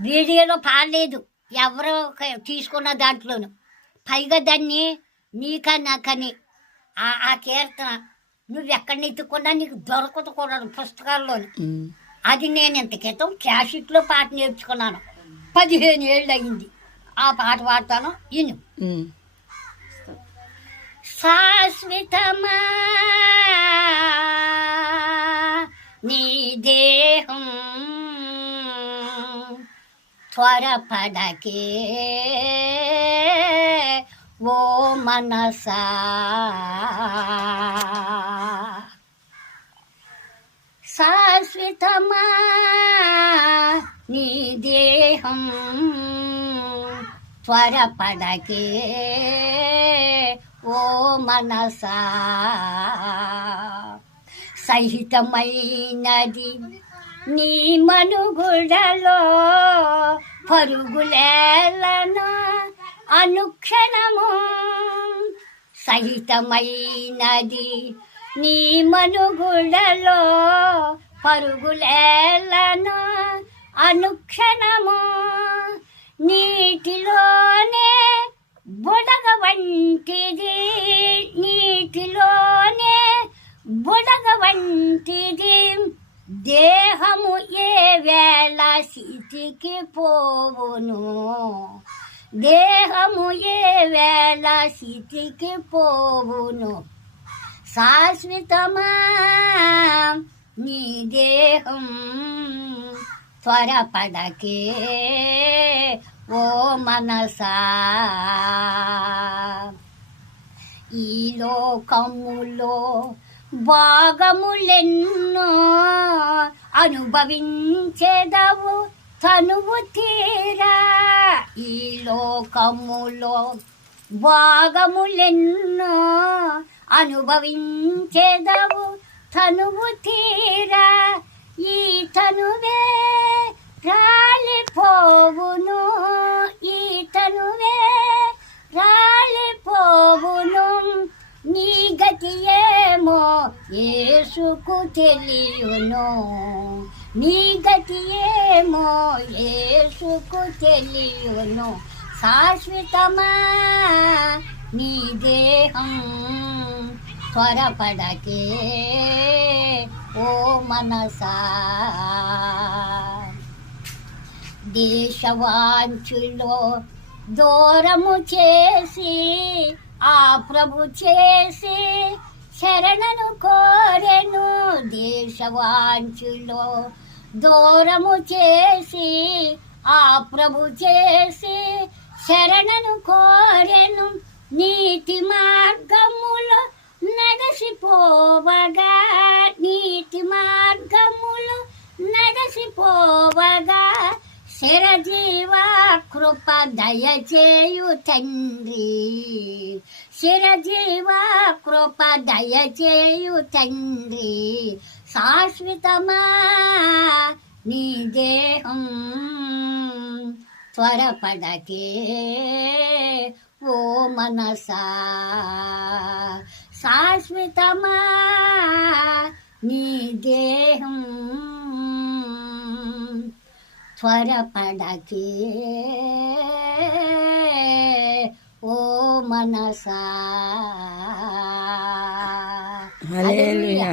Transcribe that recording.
వీడియోలో పాడలేదు. ఎవరో తీసుకున్న దాంట్లోను. పైగా దాన్ని నీకా నాకని ఆ ఆ కీర్తన నువ్వు ఎక్కడ ఎత్తుకున్నా నీకు దొరకదు కూడా పుస్తకాల్లోని. అది నేను ఇంత క్రితం క్యాసెట్లో పాట నేర్చుకున్నాను. పదిహేను ఏళ్ళు అయింది ఆ పాట పాడతాను. ఇను. శాశ్వతమా నీ దేహం త్వరపడకే ఓ మనసా. శాశ్వతమా నీ దేహం త్వరపడకే ఓ మనసా. సహితమైనది నీ మనుగుడలో పరుగులేలను? అనుక్షణము సహితమైనది నీ మనుగుడలో పరుగులేలను? అనుక్షణము నీటిలోనే బుడగ వంటిది నీటిలోనే బుడగ వంటిది దేహము ఏ ఇతికి పోవును. దేహము ఏ వేళ స్థితికి పోవును? శాశ్వతమా? నీ దేహం త్వరపడకే ఓ మనసా? ఈ లోకములో భాగములెన్నో అనుభవించేదవు. తనువు తీరా ఈ లోకములో భాగములెన్నో అనుభవించేదవు. తనువు తీరా ఈ తనువే రాలిపోవును. ఈ తనువే రాలిపోవును. నీ గతి ఏమో ఏసుకు తెలియను. నీ గతి ఏమో ఏసుకు తెలియును. శాశ్వతమా నీ దేహం త్వరపడకే ఓ మనసా. దేశవాంచులో దూరము చేసి ఆ ప్రభు చేసి శరణను కోరెను దేశవాంచులో దూరము చేసి ఆ ప్రభు చేసి శరణను కోరెను నీతి మార్గములో నడసిపోవగా నీతి మార్గములు నడసిపోవగా శిరజీవా కృప దయచేయు తండ్రి శిరజీవా కృప దయచేయు తండ్రి శాశ్వతమా నీ దేహం త్వరపడకే ఓ మనసా. శాశ్వతమా నీ దేహం త్వరపడకే ఓ మనసా హల్లెలూయా.